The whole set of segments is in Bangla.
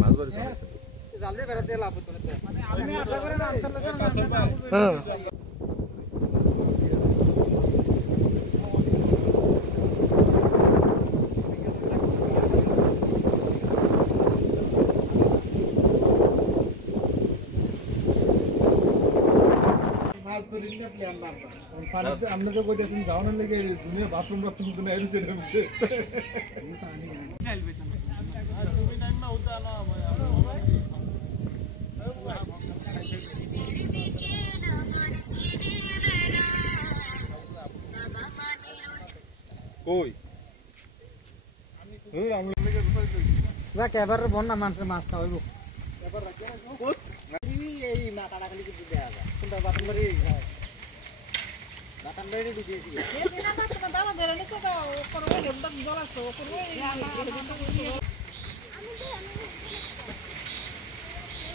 बाथरूम এবার বন্যা মানুষের মাছ খাওয়াইব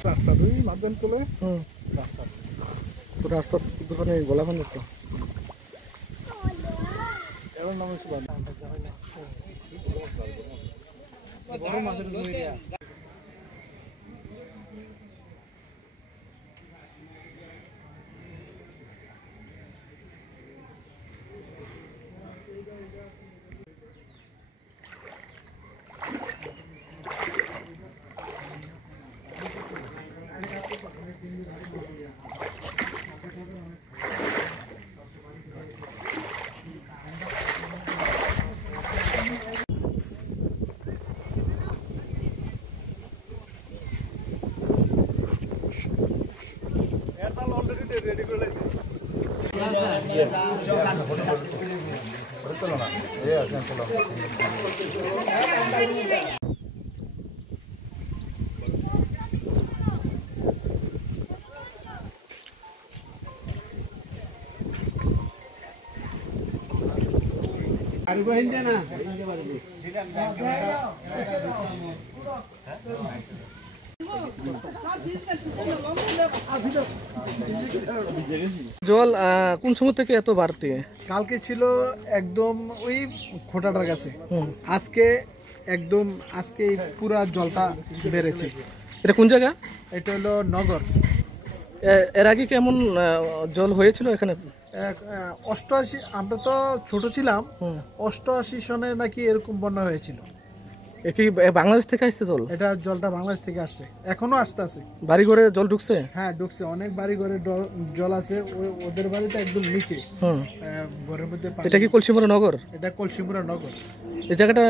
রাস্তা মাধ্যম চলে রাস্তা দোকানে গোলা পানি তো এবার নাম হচ্ছে জল কোন সময় থেকে এত বাড়তি? কালকে ছিল একদম ওই খোটাটার কাছে, আজকে একদম আজকে পুরা জলটা বেড়েছে। এটা কোন জায়গা? এটা হলো নগর। এর আগে কেমন জল হয়েছিল এখানে? 88, আমরা তো ছোট ছিলাম, 88 সনে নাকি এরকম বন্যা হয়েছিল। কি বাংলাদেশ থেকে আসছে জল? এটা জলটা বাংলাদেশ থেকে আসছে, এখনো আসতে আছে। বাড়ি ঘরে জল ঢুকছে? হ্যাঁ ঢুকছে, অনেক বাড়ি ঘরে জল আছে। ওদের বাড়িতে একদম নিচে ঘরের মধ্যে। এটা কি কলসিমুড়া নগর? এটা কলসিমুড়া নগর। এই জায়গাটা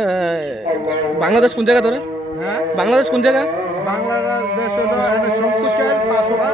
বাংলাদেশ কোন জায়গা ধরে? হ্যাঁ বাংলাদেশ কোন জায়গা? বাংলাদেশ হলো শঙ্কুচাইল, পাঁচরা।